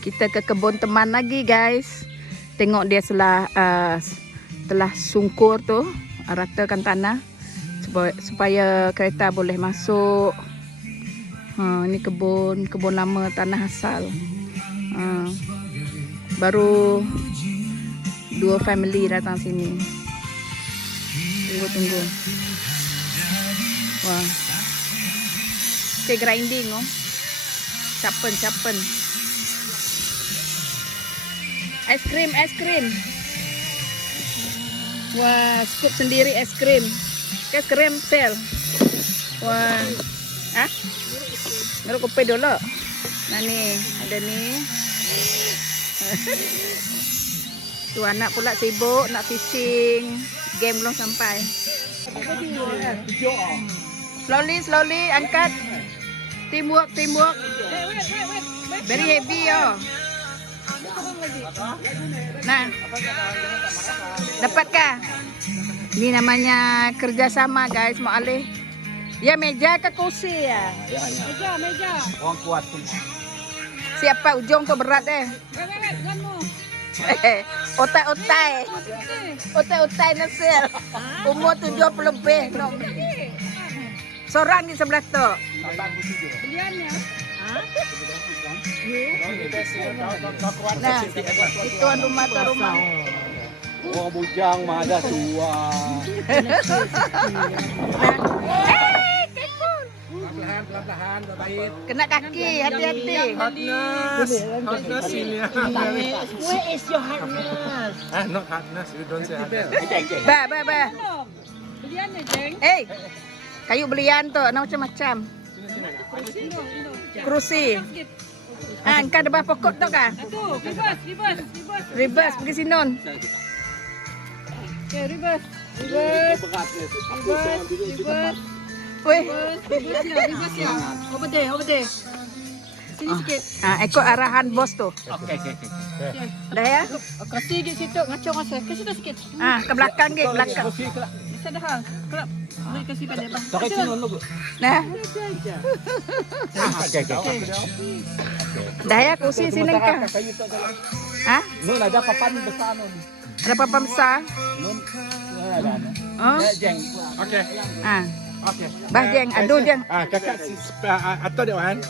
Kita ke kebun teman lagi guys. Tengok dia telah sungkur tu, ratakan tanah supaya kereta boleh masuk. Ini kebun lama tanah asal. Baru 2 family datang sini. Tunggu. Wah. Okay, grinding oh. Capen. Es krim. Wah, scoop sendiri es krim. Es krim sel. Wah. Ngeruk kopi dulu. Nah nih, ada nih. Tuh anak pula sibuk nak fishing. Game belum sampai. Slowly angkat. Teamwork. Very heavy yo. Nah, dapatkah? Ini namanya kerjasama guys, mau alih. Ya meja ke kursi ya? Meja. Orang kuat pun. Siapa ujung tu berat Otai nasir. Umur 70 lebih. Seorang di sebelah tu. Beliannya? Nah, itu tuan rumah. Orang bujang mah ada tua. Perlahan, baik. Kena kaki, hati-hati. Hardness ini. Where is your hardness? Not hardness. You don't say hardness. Ba. Beliannya, Jeng. Kayu belian tu, macam-macam. Kerusi. Angkat depan pokok tu kah? Reverse pergi sinon. Okay, reverse. Weh. Reverse ya. Over there. Sini sikit. Ikut arahan bos tu. Okay. Dah ya? Kasih sikit situ, ngacau masa. Kasih tu sikit. Ke belakang ke, belakang. Bisa dah hal. Kelap. Boleh kasih pada abang. Nah. Okay. Dah ya, kursi sini kah? Nun ada papan besar nun. Ada papan besar? Nun ada. Jeng. Okay. Bah Jeng, aduh Jeng. Kakak atau that one.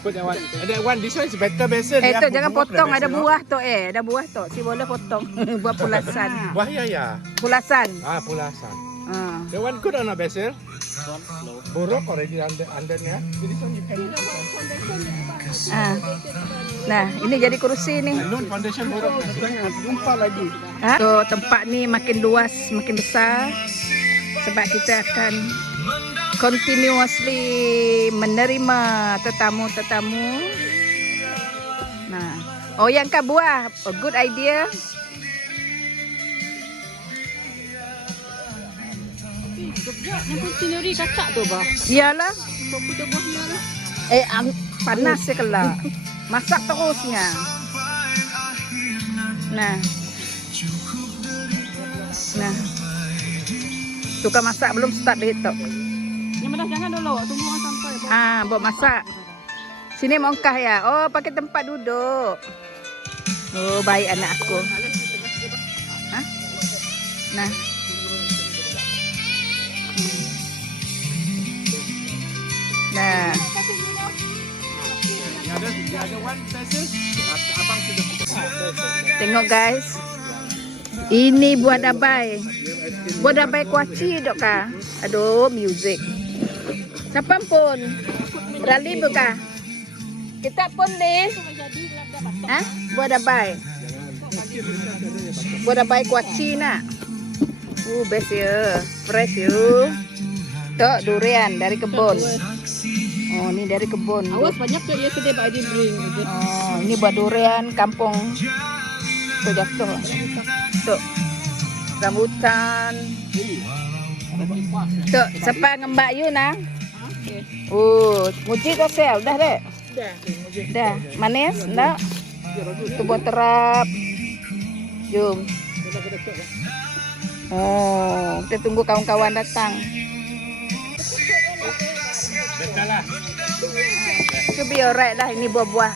Put that one. And that one, this one is better basil. Tu jangan potong, ada buah tu ada buah tu. Si boleh potong. Buah pulasan. Wah ya. Pulasan. Pulasan. The one good or not basil? Buruk already undernya. This one you can use. Nah, ini jadi kursi ni. Nun foundation buruk. Jumpa lagi. Tu tempat ni makin luas, makin besar. Sebab kita akan continuously menerima tetamu-tetamu. Nah, yang kau buah, good idea. Yang pun scenery kacak tu bah. Iyalah. Sopo tu buahnya lah. Panas ya kelak. Masak terusnya. Nah. Tukar masak belum start dah itu. Yang mana jangan dulu, tunggu orang sampai. Buat masak. Sini mongkah ya. Pakai tempat duduk. Baik anak aku. Nah. Nah. Tengok guys. Ini buah dabai. Buah dabai kuaci dok kah? Aduh, music. Siapa pun? Rally buka. Kita pun deh. Buah dabai. Buah dabai kuaci nak. Best ya. Fresh you. Tok durian dari kebun. Ini dari kebun. Awas banyak tu yesterday but I didn't bring. Ini buah durian kampung. Tuh jatuh. Tuh. Rambutan. Tuh, siapa ngembak you nah? Muji kau sel dah dek. Dah. Manis enggak? Tuh buah terap. Jom. Kita tunggu kawan-kawan datang. Should be alright dah, ini buah-buah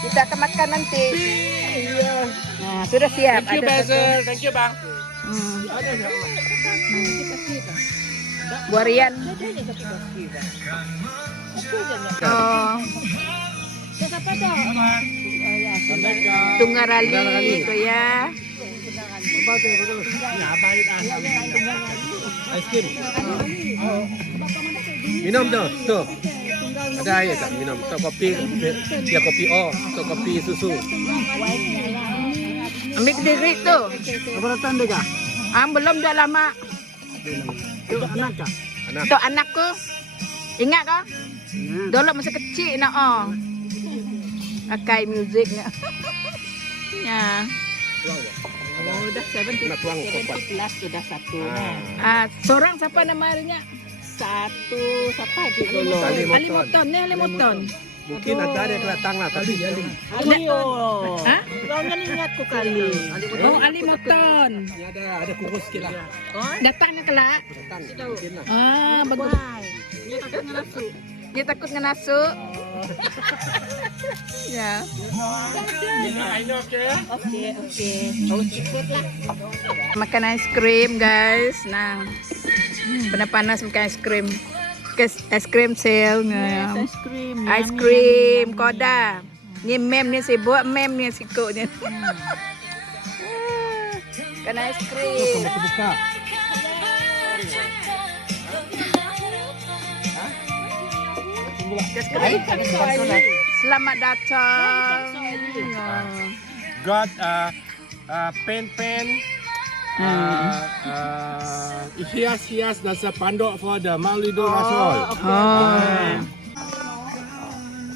Kita akan makan nanti. Iya. Nah, sudah siap. Thank you, Ada Basil. Thank you, Bang. Hmm. Ada nggak? Buah rian. Ada je satu kaki dah. Apa je nak? Oh, Siapa dah? Ya, Assalamualaikum. Tunggarali itu ya. Ya, baik ah. Ice cream. Minum tu. Ada air tak minum? Atau kopi? Dia kopi atau kopi susu. Ambil diri tu. Apa datang dia kah? Belum dah lama. Tu anak kah? Anak. Tu anakku. Ingat kau? Dulu masa kecil nak pakai muzik nak. Ya. Oh, dah 70 Nak tuang kopat. plus sudah satu. Seorang siapa nama dia? Satu siapa je dulu? Ali Moton. Ali Moton ni, Ali Moton. Mungkin ada dia kelatang lah tapi jadi. Ayo. Ha? Kau jangan ingat ku kali. Oh, Ali Moton. Ni ada kukus sikit lah. Datangnya kelak. Datang mungkin lah. Bagus. Dia takut nafsu. Dia takut dengan nafsu. Ya. I know, okay? Okey. Kau ikutlah. Makan es krim, guys. Nah. Panas-panas makan es krim. Es krim sale. Ice cream. Ice cream koda. Ni mem ni sibuk, mem ni sikut ni. Kan es krim. Buka. Selamat datang. Got pen. Hias nasa pandok for the Maulidul Rasul.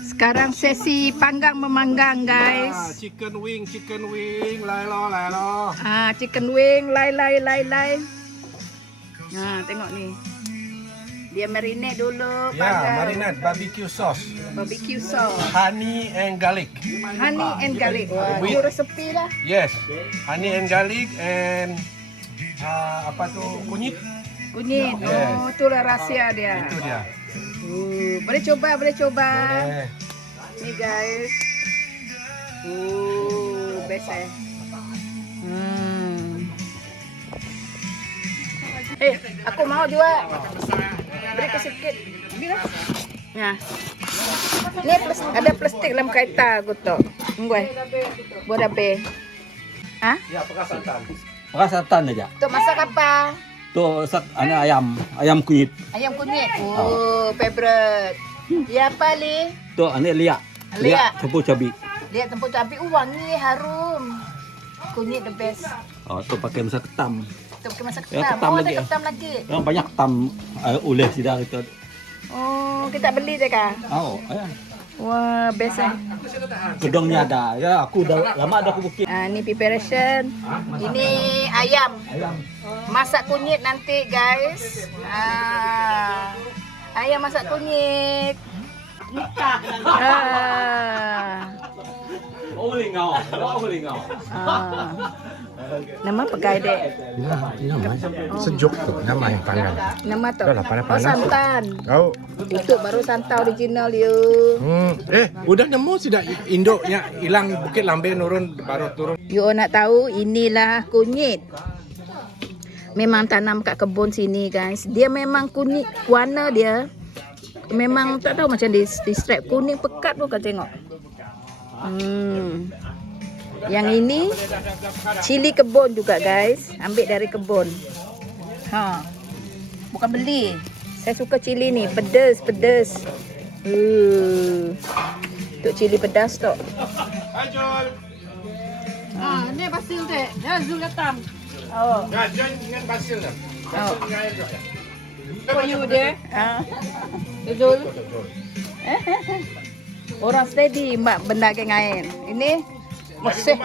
Sekarang sesi panggang memanggang, guys. Chicken wing, lai lo. Chicken wing, lai. Tengok ni. Dia marinate dulu. Ya, marinade barbecue sauce. Barbecue sauce. Honey and garlic. Honey and garlic. Wah, With- itu resepi lah. Yes, honey and garlic and apa tu kunyit. Kunyit. Yes. Oh, itulah rahsia dia. Itu dia. Boleh coba. Boleh. Ni guys. Best eh. Aku mau juga. Beri ke sikit. Ya. Ni ada plastik dalam kereta aku tu. Tunggu. Buat apa? Ha? Ya, pakai santan. Pakai santan aja. Tu masak apa? Tu ada ayam kunyit. Ayam kunyit. Oh, favorite. Ya apa li? Tu ane liak. Liak. Campur cabai. Dia tempur cabai wangi harum. Kunyit the best. Oh, tu pakai masak ketam. Tu pakai masak Ya, ketam. ketam Oh, lagi, ada ya. ketam lagi. Yang banyak ketam oleh sidak itu. Oh, kita beli je kah? Oh, Wah, best eh. gedongnya ada. Ya, aku dah lama dah aku bikin. Ni preparation. Ini ayam. Masak kunyit nanti, guys. Ayam masak kunyit. Oh, lingau. Nama pegai dek. Nama sejuk tu, nama yang panggang. Nama tu. Dah lah, panas-panas. Oh, santan. Oh. Itu baru santan original you. Udah nemu sudah induknya hilang Bukit Lambe nurun baru turun. You nak tahu inilah kunyit. Memang tanam kat kebun sini, guys. Dia memang kunyit, warna dia memang tak tahu macam di stripe kuning pekat pun kau tengok. Yang ini cili kebun juga, guys. Ambil dari kebun. Bukan beli. Saya suka cili ni, pedas. Untuk cili pedas tu. Hai Jol. Ni basil dek. Ya, Zul datang. Oh. Ya, Jol dengan basil dah. Basil dengan air juga. For you dek. Betul. Orang steady mak benda ke ngain. Ini wasih.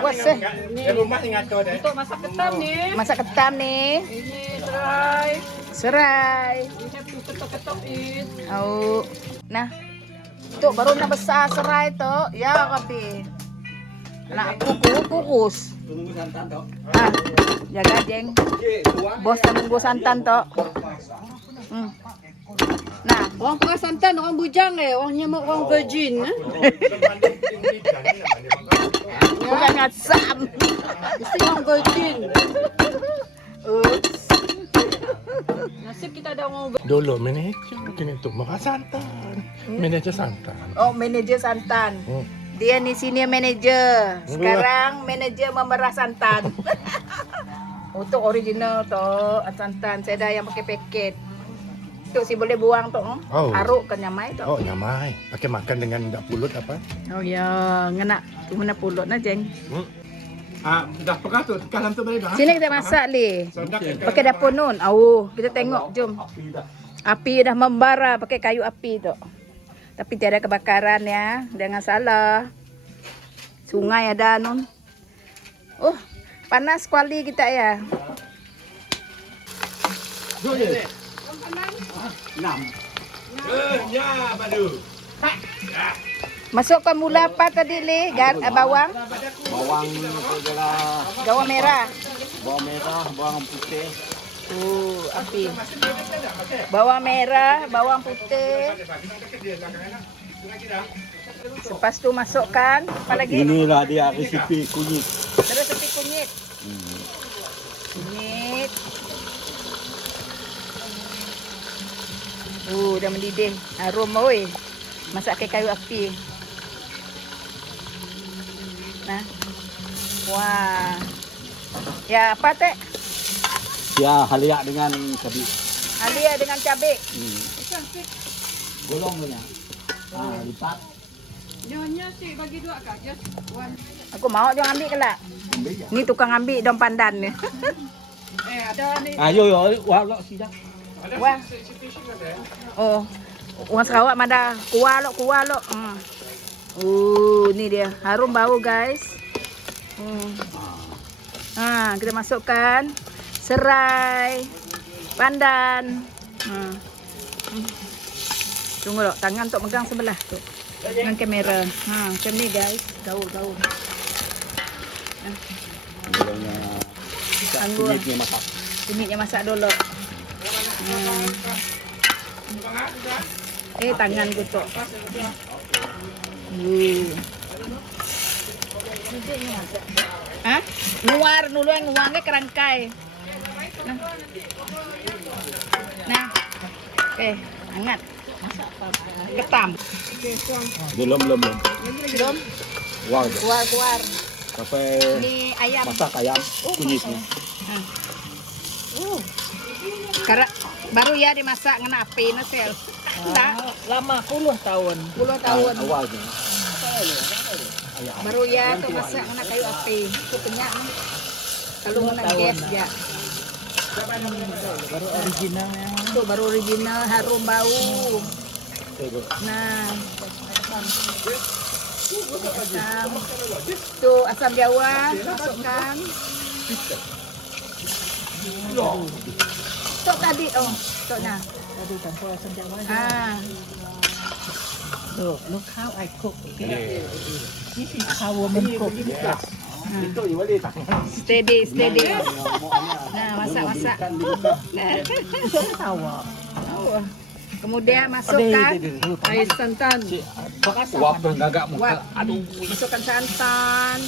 Di rumah yang ngaco deh. Untuk masak ketam ni. Masak ketam ni. Ini Serai. You have to ketok-ketok it. Oh. Nah. Tu baru nak besar serai tu. Ya Rabbi. Nak kukus. Tunggu santan tu. Jaga jeng. Bos tunggu santan tu. Nah, Orang pakai santan, orang bujang orang nyamuk orang virgin. asam. Mesti orang virgin. Oops. Nasib kita ada orang Dulu manager kini tu makan santan. Manager santan. Oh, manager santan. Hmm. Dia ni senior manager. Sekarang manager memerah santan. Untuk original tu santan. Saya dah yang pakai paket. Tu si boleh buang tu. Oh. Aruk kan nyamai tu. Oh, nyamai. Pakai makan dengan dak pulut apa? Oh ya, ngena guna pulut na jeng. Dah pegang tu, kalam tu boleh dah. Sini kita masak li. Pakai dapur nun. Kita tengok, jom. Api dah membara pakai kayu api tu. Tapi tiada kebakaran ya. Jangan salah. Sungai ada nun. Oh, panas kuali kita ya. Ya, padu. Masukkan mula apa tadi li? Bawang. Bawang adalah Bawang merah. bawang merah, bawang putih. Api. Bawang merah, bawang putih. Lepas tu masukkan apa lagi? Inilah dia resipi kunyit. Terus seperti kunyit. Kunyit. Dah mendidih. Harum oi. Masak pakai kayu api. Nah. Wah. Ya, apa teh? Ya, haliak dengan cabai. Alia dengan cabai. Golong punya. Lipat. Nyonya sih bagi dua kak. Just one. Aku mau jangan ambil kelak. Ambil ya. Ni tukang ambil dom pandan ni. Ada ni. Ayo yo, wah lo sidang. Wah. Oh. Orang Sarawak mana kuah lo. Ni dia. Harum bau guys. Kita masukkan serai, pandan. Tunggu dok, tangan tok megang sebelah tu. Dengan kamera. Macam ni guys. Gaul. Golongnya. Anggur. Kunyitnya masak. Kunyitnya masak dulu. Tangan ku tok. Nguar dulu yang nguangnya kerangkai. Nah. Hangat. Ketam. Belum. Belum. Wah, Keluar. sampai Ini ayam. masak ayam kunyitnya. Karena baru ya dimasak dengan api na sel. Lama 10 tahun. 10 tahun. Awalnya. Baru ya tu masak dengan kayu api. Itu kenyak ni. Kalau dengan gas ya. Baru originalnya. Itu baru original, harum bau. Nah. Asam. Tu asam Jawa masukkan. Tok tadi toknya. Tadi campur asam Jawa. Look how I cook. Okay? This is how women cook. Itu juga dia tak. Steady. Nah, masak. Nah. Tawa. Kemudian masukkan Air santan. Waktu gagak muka. Aduh, masukkan santan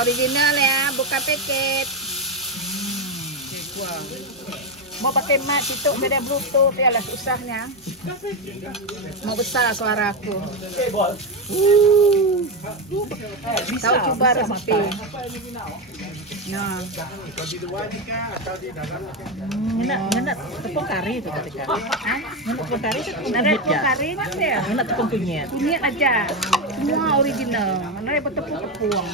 original ya, bukan paket. Mau pakai mic itu beda bluetooth ya lah susahnya. Mau besar suara aku. Tahu coba resipi. Nah. Ngenak tepung kari itu ketika. Ngenak tepung kari itu Ada tepung kari mana ya? Ngenak tepung kunyit. Kunyit aja. Semua original. Mana ada tepung-tepung.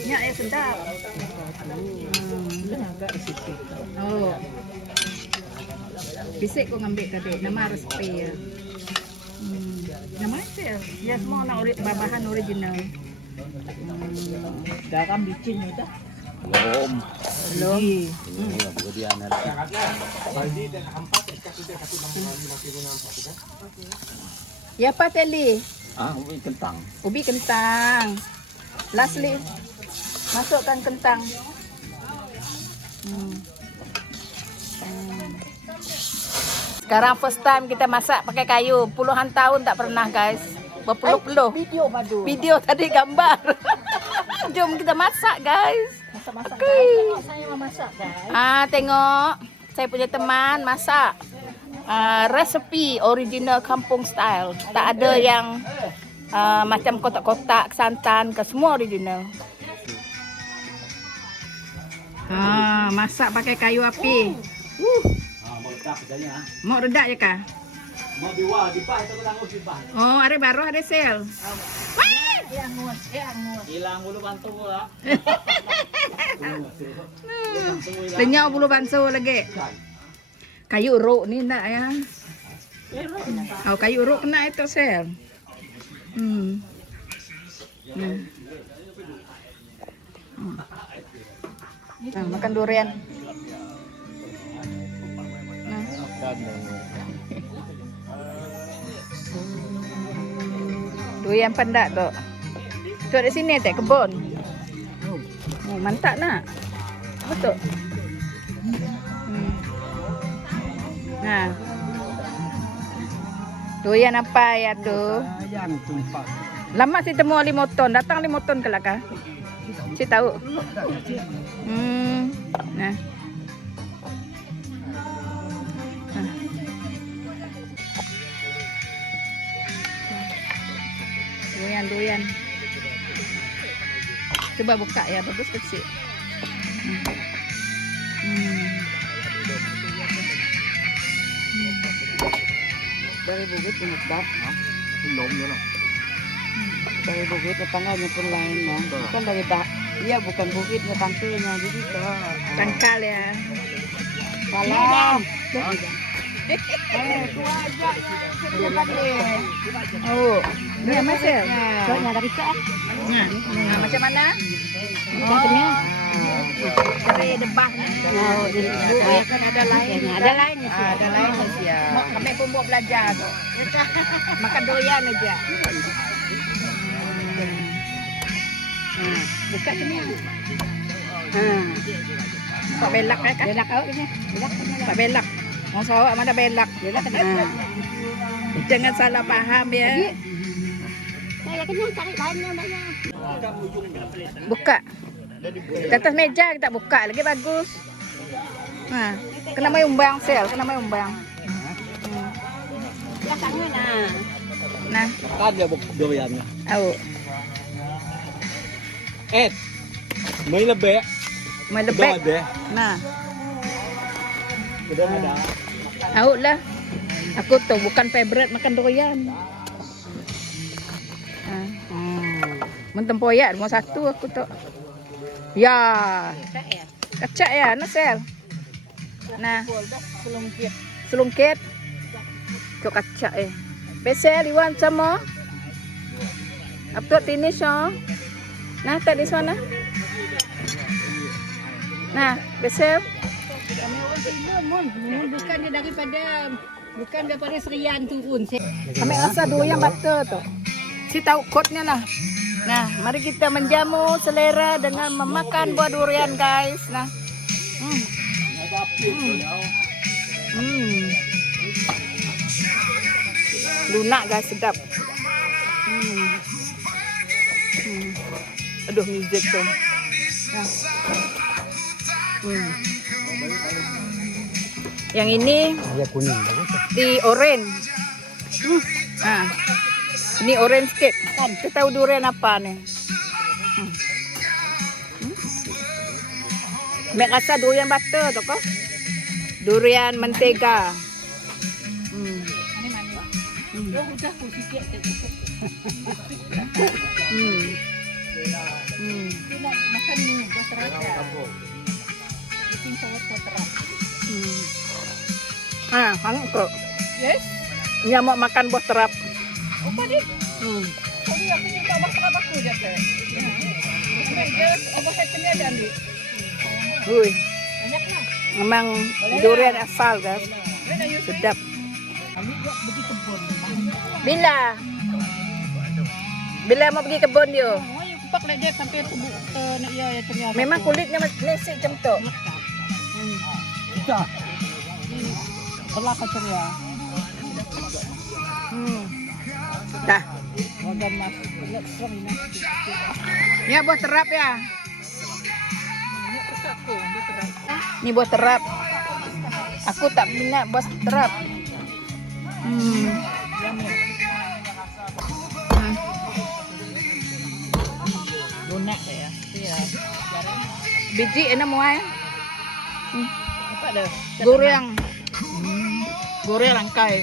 Minyak yang sedap. Agak resipi. Oh. Bisik kau ngambil tadi. Nama resipi ya. Nama itu ya semua bahan original. Garam bicin udah. Belum. Kemudian Ya apa teli? ubi kentang. Ubi kentang. Lastly, masukkan kentang. Sekarang first time kita masak pakai kayu. Puluhan tahun tak pernah guys. Berpuluh-puluh. Video madu. Video tadi gambar. Jom kita masak guys. Masak-masak Okey. guys. Tengok saya memasak guys. Tengok saya punya teman masak resepi original kampung style. Tak ada yang macam kotak-kotak santan ke, semua original. Masak pakai kayu api. Mau letak pedanya. Mau redak je kah? Mau diwa, dibah itu tangguh dibah. Oh, ada baru ada sale. Hilang bulu bantu pula. Lenyap bulu banso lagi. Kayu uruk ni nak ya. Oh, kayu uruk kena itu sel. Makan durian. Durian pendak tu. Tu di sini tak kebun. Oh, mantap nak. Betul. Nah. Durian apa ya tu? Yang tumpah. Lama si temu 5 ton, datang 5 ton kelak kah? Si tahu. Nah. Durian. Coba buka ya, bagus kecil. Dari bukit penyebab. Belum ya lah. Dari bukit tetangganya pun lain ya. Bukan dari iya bukan bukitnya tangkilnya jadi Tangkal ya. salam. Oh, ini apa sel? Soalnya dari cak. Nah, macam mana? Contohnya Dari debah. oh di Kan ada lain. ada lainnya sih. Ada lain sih ya. Kami pun mau belajar tu. Makan doyan aja. Buka sini. Pak belak kan? Belak kau ini. Belak. Pak belak. Mau sawak mana belak? Belak kan. Jangan salah paham ya. Saya kenyang cari lainnya banyak. Buka. Di atas meja kita buka lagi bagus. Nah, kena mai umbang sel, kena mai umbang. Belakangnya nah. Nah, Kan dia buk doyannya. au, May lebih. mai Udah lebek. ada. Nah, Udah ada. au lah. Aku tuh bukan favorite makan doyan. Mentempoyak mau satu aku tuh. Ya, kacak ya, nah sel. Nah, selungkit. Cok kacak Besel, you want some more? After finish, oh. Nah, tadi sana. Nah, besel. Bukan daripada serian turun. Kami rasa doyan butter tu. Si tahu kodnya lah. Nah, mari kita menjamu selera dengan memakan buah durian, guys. Nah. Lunak guys, sedap. Aduh, music tu. Nah. Yang ini Ya kuning bagus. di orange. Nah. Ini orange cake. Kan, kita tahu durian apa nih? Mek rasa durian butter tu kok. Durian mentega. Makan ni buah terasa. Bikin sawat buah terasa. Hang kok. Yes. Dia mau makan buah terap. Apa ni? Tadi aku minta buah terasa aku je ke. Obat satunya ada ambil. Hui, Banyak lah. memang durian asal guys. Sedap. Kami buat pergi kebun. Bila mau pergi kebun dia? Oh, you kupak lah dia sampai ke nak ya ternyata. Memang kulitnya mesik macam tu. Kita. Telah pacar ya. Dah. Wagan mas. Lihat strong ini. Ya buah terap ya. Ini buah terap. Aku tak minat buah terap. Lunak ya. Iya. Biji enak muai. Apa dah? Goreng. Goreng rangkai.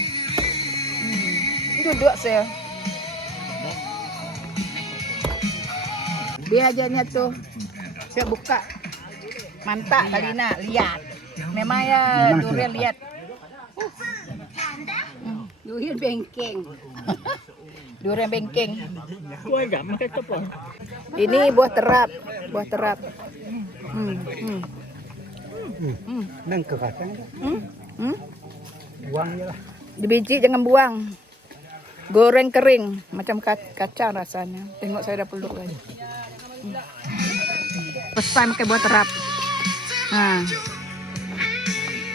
Duduk saya. Dia aja tuh. Saya buka. Mantap kali nak lihat. Memang ya durian lihat. Durian bengkeng. Durian bengkeng. Kue gak makan apa? Ini buah terap. Buah terap. Nang ke kacang. Buang je lah. Di biji jangan buang. Goreng kering macam kacang rasanya. Tengok saya dah peluk kan. First time pakai buah terap. Nah,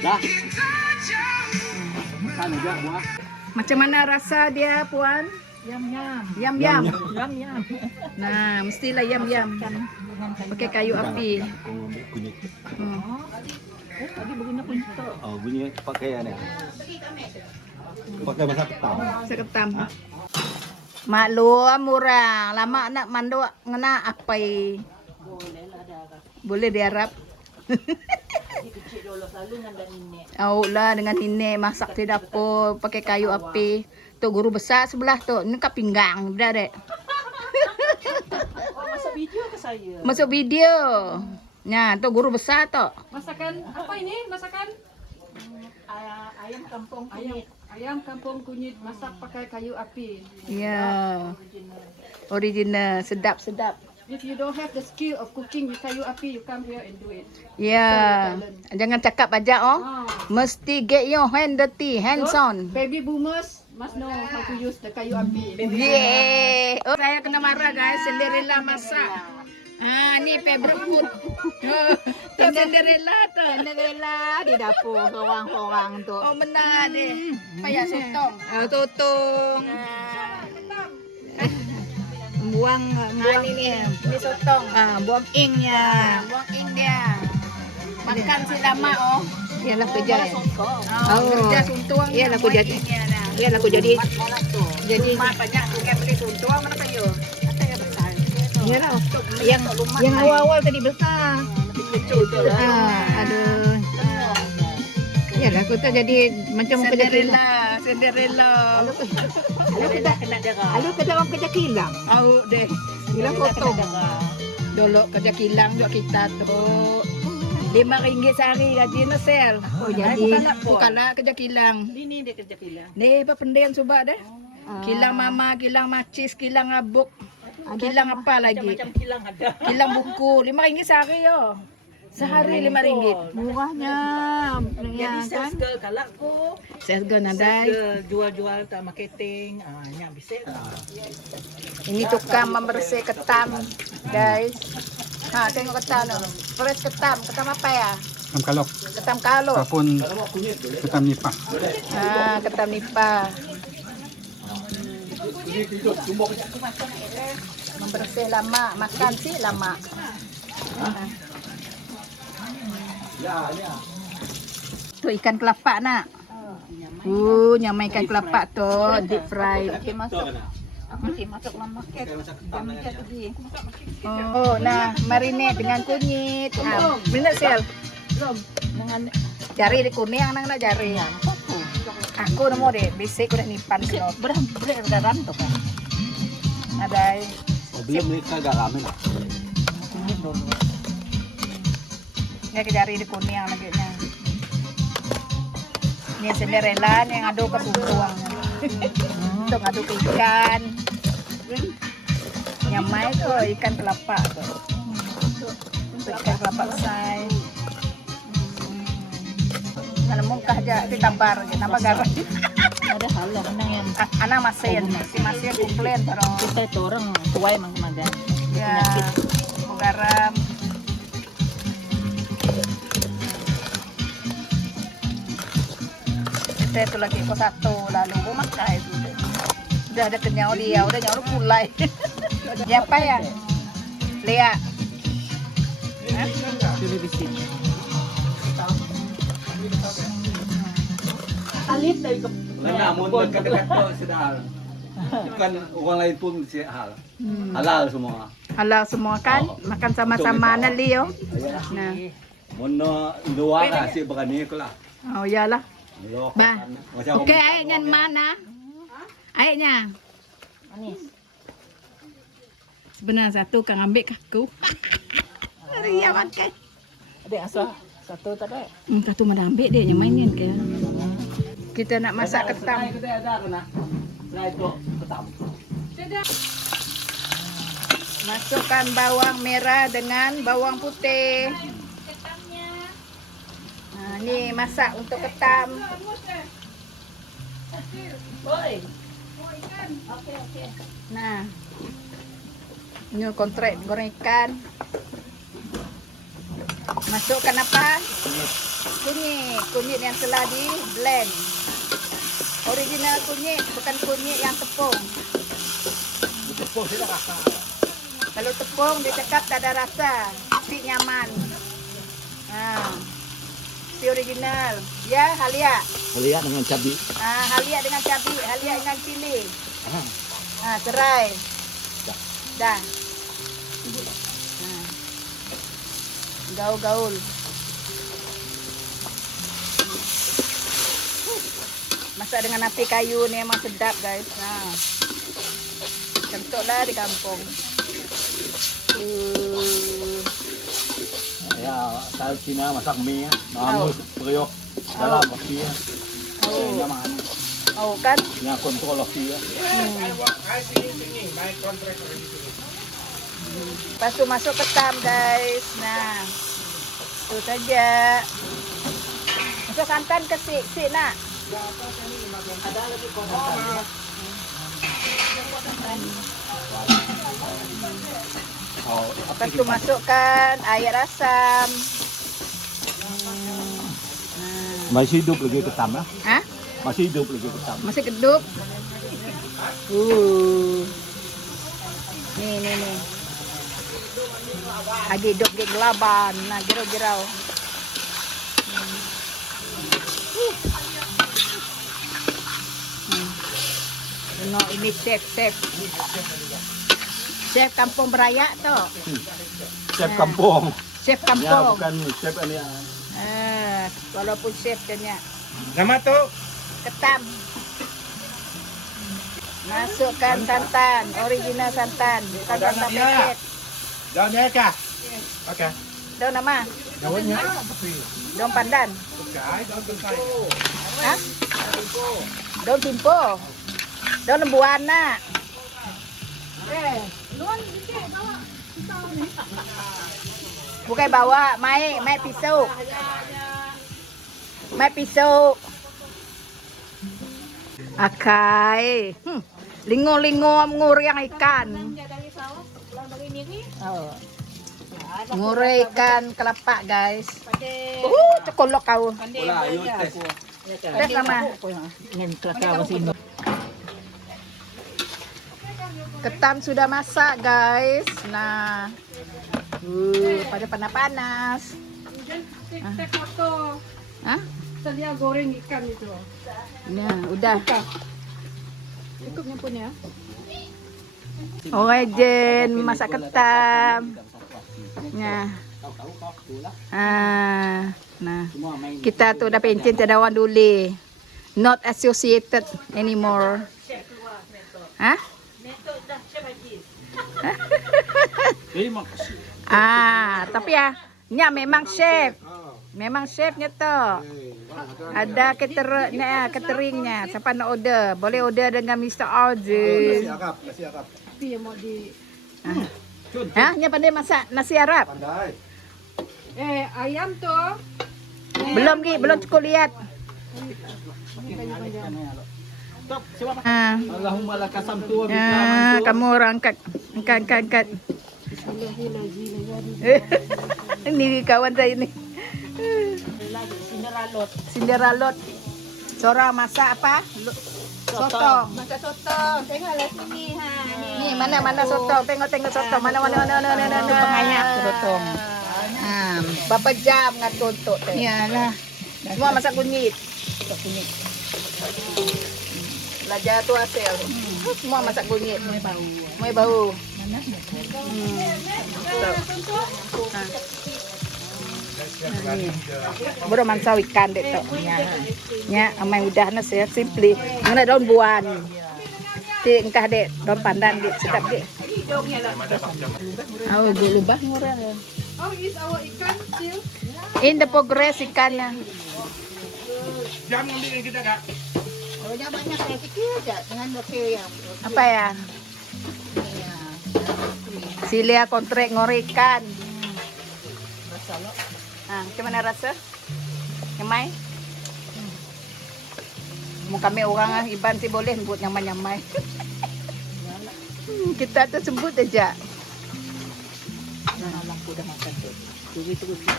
Dah. Kan juga buah. macam mana rasa dia, Puan? Yam-yam. Yam-yam. Yam-yam. Nah, mestilah yam-yam. Pakai kayu api. Aku ambil kunyit. Tadi begini pun itu. Oh, bunyi pakaian ya. Pakai masa ketam. Saya ketam. Maklum murah. Lama nak manduk ngena apa? Boleh diharap. Oh lah dengan nenek masak di dapur pakai kayu api. Tu guru besar sebelah tu. Ini kat pinggang dah dek. Masuk video ke saya? Masuk video. Nah, tu guru besar tu. Masakan apa ini? Masakan ayam kampung kunyit. Ayam kampung kunyit masak pakai kayu api. Ya. Original, sedap-sedap. If you don't have the skill of cooking with kayu api, you come here and do it. Ya. Jangan cakap aja oh. Ah. Mesti get your hand dirty, hands on. Baby boomers must know how to use the kayu api. Yeay. Oh, saya kena marah guys, Cinderella masak. Ah, ni favorite food. Cinderella tu. Cinderella di dapur orang-orang tu. Oh, benar deh. Payah sotong. Sotong. Buang ini sotong. Buang ingnya. Buang ing dia. Makan si lama oh. Iyalah kerja ya. Oh, kerja suntuang. Iyalah aku jadi. Iyalah aku jadi. Jadi banyak bukan beli suntuang mana kayu. Iyalah. Yang awal-awal tadi besar. Aduh. Iyalah aku tu jadi macam kerja kilang. Cinderella. Lalu kerja orang kerja kilang. Au deh. Kilang potong. Dulu kerja kilang juga kita tu. RM5 sehari gaji na sel. Oh jadi bukanlah kerja kilang. Ini dia kerja kilang. Ni apa pendian subak dah. Kilang mama, kilang macis, kilang abuk. Kilang apa lagi? Macam kilang ada. Kilang buku RM5 sehari yo. Sehari RM5. Murahnya. Ya Jadi kan? sales girl kalau aku. Sales girl nadai. Jual-jual tak marketing. Nya bisa. Ini tukang membersih ketam, guys. Ha, tengok ketam tu. Fresh ketam. Ketam apa ya? Ketam kalok. Ketam kalok. Ataupun ketam nipah. Ah, ketam nipah. Membersih lama, makan sih lama. Tu ikan kelapa nak. Nyamai ikan kelapa tu deep fried. Masuk mama ket. Oh, nah marinate dengan kunyit. Minat sel. Dengan Jari di kuning nang nak jari. Aku nemu deh, bisik udah nipan kilo. berat garam tu kan. Ada Oh, belum ni kagak rame lah. ya ke jari di kuning lagi nya. Ini Cinderella yang aduk ke suntuang. Untuk aduk ke ikan. Nyamai tu ikan kelapa tu. Ikan kelapa say. Kalau muka aja ditabar, tambah garam. Ada hal lah menang yang Anak masin, si masin komplain terus. kita itu orang tuai mang madan. Ya, garam. Kita itu lagi kok satu, lalu gue makan itu. Udah ada kenyau dia, udah nyawa pulai. Ya apa ya? Lea. Sini bisin. Alit na ito. Mana mun dekat-dekat tu sedar. Bukan orang lain pun mesti hal. Halal semua. Halal semua kan? Makan sama-sama na Leo. Nah. Mun luar lah si berani aku lah. Oh iyalah. Ba. Macam Okey, airnya mana? Airnya. Manis. Sebenarnya satu kang ambil kaku. Ria makan. Adik asal satu tak ada. Satu mana ambil dia yang mainin ke. Kita nak masak ketam. Kita ada kena. Nah itu ketam. Masukkan bawang merah dengan bawang putih. Nah, ni masak untuk ketam. Nah. Ini kontrak goreng ikan. Masukkan apa? Kunyit. Kunyit yang telah di blend. Original kunyit, bukan kunyit yang tepung. Tepung tidak rasa. Kalau tepung dicekap tak ada rasa. Si nyaman. Si original. Ya, halia. Lihat dengan cabai. Halia dengan cabai, halia dengan cili. Serai. Dah. Gaul-gaul. Masak dengan api kayu ni memang sedap guys. Contohlah di kampung. Ya, kalau Cina masak mie, mamus periuk dalam kopi. Nyaman. Oh kan? Yang kontrol kopi. I singing. My contract already finished. Lepas tu masuk ketam guys. Nah. Itu saja. Masuk santan ke sik nak? Ada lagi kotak. Lepas tu masukkan air asam. Masih hidup lagi ketam lah. Hah? Masih hidup lagi ketam. Masih kedup. Nih. Lagi hidup di gelaban. Nah, girau-girau. Ini chef. Chef kampung Berayak tu. Chef kampung. Chef Ya, kampung. bukan chef ini. Walaupun chef kena Nama tu? ketam. Masukkan santan, original santan, bukan santan paket. Daun ni kah? Okey. Daun nama? Daunnya apa? Daun pandan. Bukan, daun tengkai. Hah? Daun timpo. Daun lembuan nak. Bukan bawa, mai pisau. Mai pisau. Akai. Lingo-lingo nguriang ikan. Ngure ikan kelapa guys. Cekolok kau. Pula, yuk tes. Tes nama. Ketam sudah masak guys. Nah. Pada panas-panas. Tek foto. Hah? Sedia goreng ikan itu. Nah, udah. Cukupnya pun ya. Orejen masak ketam. Nah. Nah. Kita tu dah pencen cadawan dulu. Not associated anymore. Hah? Terima kasih. Tapi ya, nya memang chef. Memang chefnya tu. Ada cateringnya. Siapa nak order? Boleh order dengan Mr. Arjun. Kasih Arab. Tapi yang mau di Nya pandai masak nasi Arab? Pandai. ayam tu. Belum cukup lihat. Allahumma lakasam tu. Kamu orang angkat. Ini kawan saya ni. Sinderalot. Seorang masak apa? Sotong. Masak sotong. Tengoklah sini ha. Ni. Ni mana sotong? Tengok sotong. Mana. Pengayak sotong. Berapa jam ngan tuntut teh? Iyalah. Semua masak kunyit. Belajar tu hasil. Semua masak kunyit. Mai bau. Baru mansau ikan dek tu. Ya, amai udah na saya simply. Mana daun buan. Ti engkah dek daun pandan dek sedap dek. Oh, lubah murah. Oh, is our ikan still? In the progress ikannya. Jam ngambilin kita kak. Oh, dah banyak saya kecil aja dengan lokal yang Apa ya? Silia kontrak ngorikan. Macam mana rasa? Nyamai? Mau kami orang Iban sih boleh buat nyamai-nyamai. Kita tu sebut aja.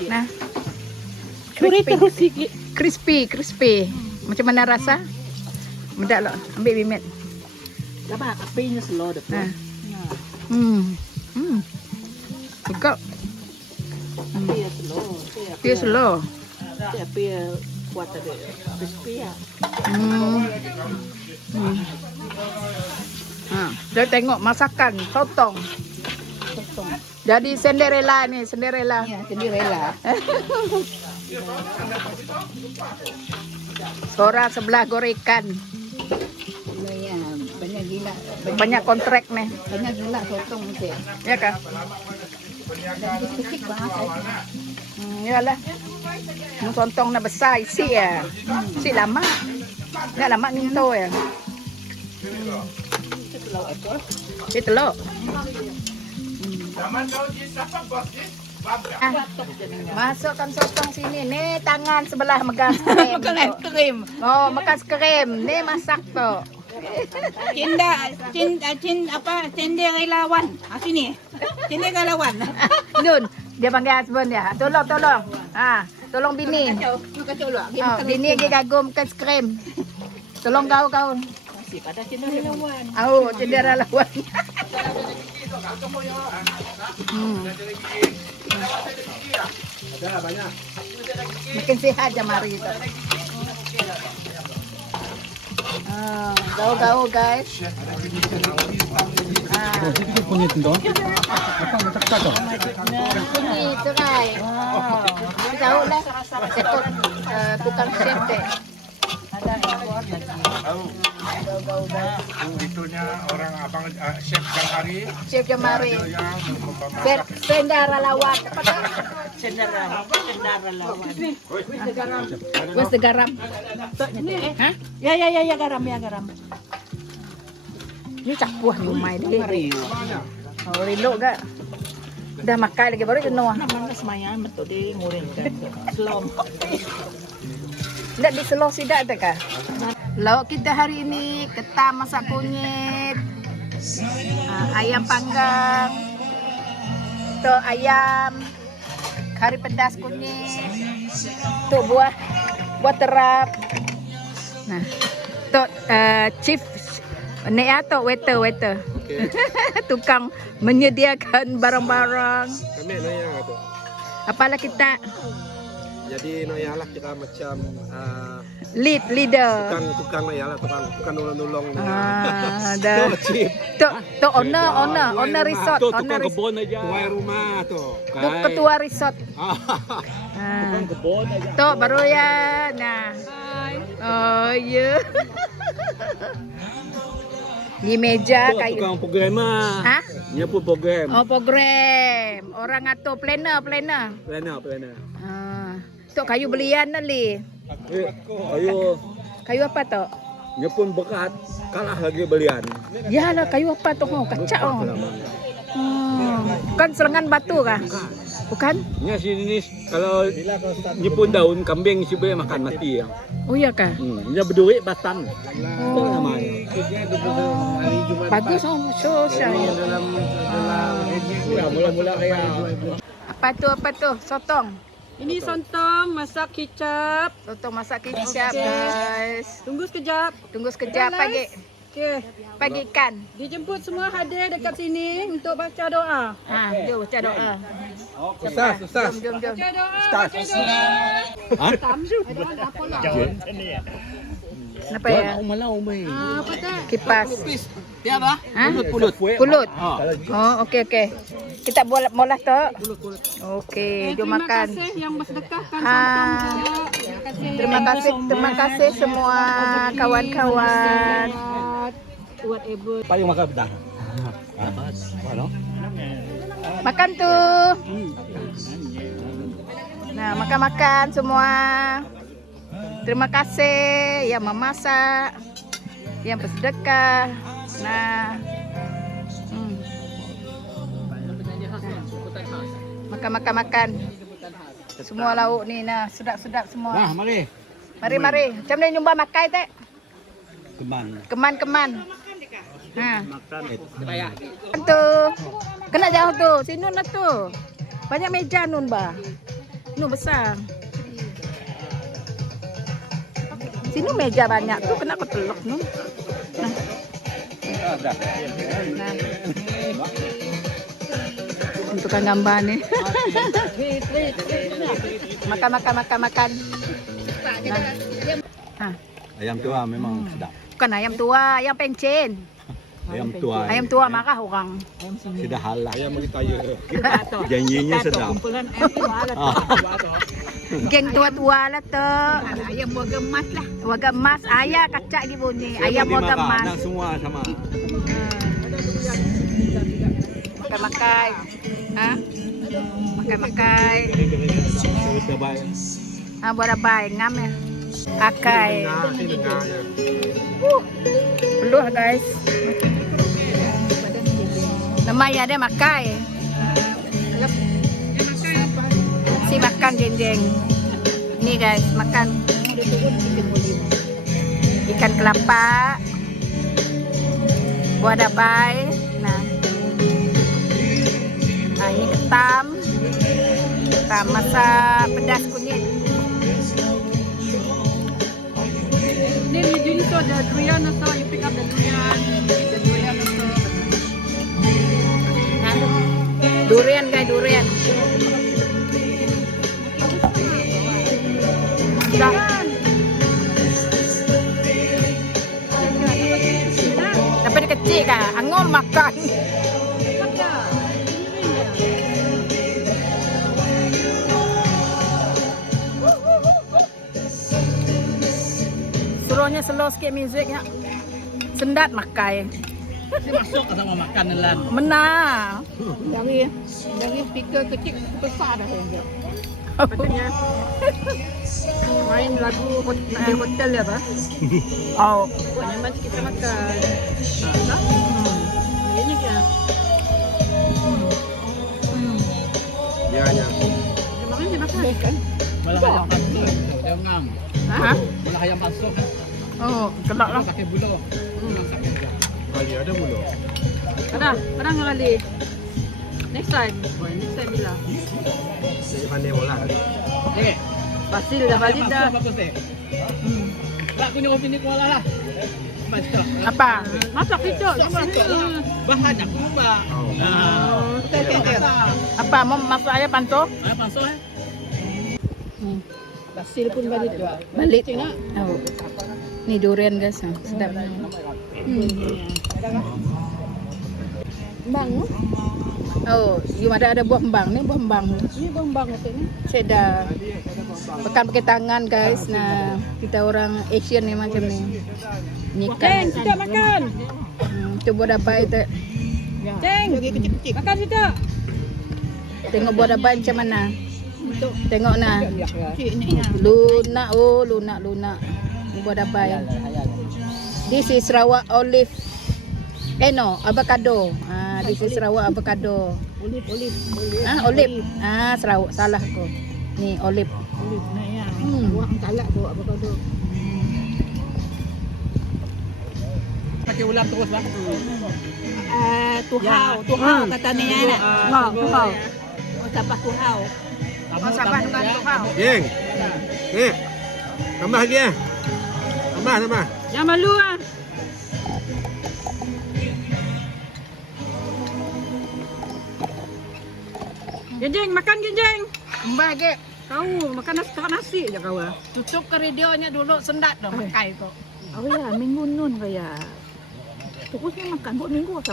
Nah, crispy. Macam mana rasa? Mudah lo, ambil bimet. Apa apinya slow dah. Nah. Tegak. Apinya slow. Dia slow. Api kuat tadi. Crispy ya. Dia tengok masakan sotong. Jadi Cinderella ni, Cinderella. Ya, Cinderella. Seorang sebelah gorekan. Ya, banyak gila. Banyak kontrak nih. Banyak gila sotong mesti. Ya kan? Kecil banget. Yalah. Mau sontong na besar isi ya. Isi lama. Enggak lama nginto ya. Isi telur. Masukkan sotong sini. Nih tangan sebelah megang krim. Oh, megang krim. Nih masak tuh. Cinderelawan. Sini. Cinderelawan. Nun, dia panggil husband ya. Tolong. Tolong bini. Oh, bini lagi kagum ke krim. Tolong kau. Masih pada Cinderelawan. Oh, Cinderelawan. Ada banyak. Makin sehat jamari itu. Gaul guys. Kunyit dong. Apa masak to? Ini cerai. Tahu lah. Sekut tukang chef deh. Gaul guys. Itunya orang abang chef Jamari. Chef jamari. Yang memasak. Cinderelawan. Wes the garam. Hah? Ya garam. Ini cak buah nyumai deh. Oh, rindu gak? Udah makan lagi baru jenuh. Naman semuanya betul di ngurin kan. Selom. Tidak di Selo tidak ada kah? Lauk kita hari ini ketam masak kunyit, ayam panggang, tuh ayam, kari pedas kunyit, tuh buah terap. Nah, tuh chief ni atau waiter. Tukang menyediakan barang-barang. Kami nanya tu. Apalah kita Jadi noyalah kita macam leader. tukang noyalah tukang nolong. Dah. Tu owner resort, owner kebun aja. Tuai rumah tu. ketua resort. Kebun aja. Tu baru ya. Nah. Oh ya. Di meja kayu. Tukang program ah. Hah? Dia pun program. Oh program. Orang atur planner. Planner. Tu kayu belian nali. Ayo. Kayu apa tu? Dia pun bekat kalah lagi belian. Ya lah kayu apa tu? Kacak oh. Bukan selengan batu kah? Bukan? Nya sini kalau dia pun daun kambing si boleh makan mati ya. Oh iya kah? Dia berduit batang. Itu namanya. Bagus oh, sosial. Mula-mula kayak Apa tu? Sotong. Ini sontong masak kicap. Sotong masak kicap guys. Tunggu sekejap. Tunggu sekejap Dah, pagi. Okey. Pagi ikan. Dijemput semua hadir dekat sini untuk baca doa. Ha, jom baca doa. Ustaz, Ustaz. Jom. Baca doa. Baca doa. Kenapa ya? Apa tak? Kipas. Tiada. Ha? Pulut. Pulut. Ha. Oh, okey. Kita molah tu. Okey, jom makan. Terima kasih yang bersedekahkan Ah. santun juga. Terima kasih semua kawan-kawan. Whatever. Paling makan pedang. Mana? Makan tu. Nah, makan-makan semua. Terima kasih yang memasak, yang bersedekah. Nah. Makan. Semua lauk ni nah, sedap-sedap semua. Nah, mari. Mari. Macam mana nyumbang makan tak? Keman. Ha. Makan. Tu. Kena jauh tu. Sini lah tu. Banyak meja nun ba. Nun besar. Sini meja banyak tu kena aku telok nun. Nah. Untukkan gambar ni. Makan. Nah. Ha. Ayam tua memang sedap. Bukan ayam tua, ayam pencen. Ayam tua. Ayam tua marah orang. Sudah halal. Ayam bagi tayar. Janjinya sedap. Geng tua-tua lah tu. Ayam warga emas lah. Warga emas. Ayah kacak di bunyi. Ayam warga emas. Nak semua sama. Makan. Ha? Makan. Sudah baik. Ha, buat apa? Ngam ya. Akai. Peluh guys. Nama ya dia makai. Si makan jeng. Ini guys, makan ikan kelapa. Buah dabai. Nah, ini ketam. Ketam masak pedas kunyit. Ni jenis tu ada durian also. You pick up the durian. The durian also. Durian guys, durian. Dah. Tapi dia kecil kan, angol makan. Suruhnya slow sikit musiknya. Sendat makai. Masuk sama makan lah. Benar. Dari speaker kecil ke besar dah yang dia. Patutnya main lagu hotel ya, Pak. Oh. Nyaman kita makan. Ini dia. Ya. Kemarin dia makan. Malah ayam pasok. Jangan. Ha? Malah ayam pasok. Oh, kelak lah. Pakai bulu. Kali ada mulu. Ada ngali. Next time bila. Jadi pandai bola kali. Eh, Basil dah balik dah. bagus deh. Tak punya opini kuala lah. Pasok. Apa? Masak itu. Bahan aku mbak. Okey. Apa? Mau masuk ayam panto? Ayam pasok eh. Basil pun balik juga. Balik. Oh. Ni durian guys, sedap. Bang, Oh, you ada buah kembang ni, buah kembang. ni bang ni. Saya dah pekan pakai tangan guys. Nah, kita orang Asian ni macam ni. Ni Ceng, kan. kita makan. Tu buah dabai tu. Ceng, makan kita. Tengok buah dabai macam mana. Tengok nah. Lunak, oh lunak. Buah dabai. This is Sarawak olive. No, avocado. This is Sarawak avocado. Olive. Sarawak salah aku. Ni olive. Buah talak tu avocado. Pakai ulam terus bang. Tuhau kata ni anak. Tuhau. Sabah tuhau. Sabah dengan tuhau. Geng. Ni. Tambah lagi ah. Tambah. Jangan malu ah. Genjeng, makan genjeng. Mbah ke, Kau makan nasi je kau. tutup ke radionya dulu sendat dah makai tu. Oh ya, minggu nun kaya. Terusnya makan buat minggu apa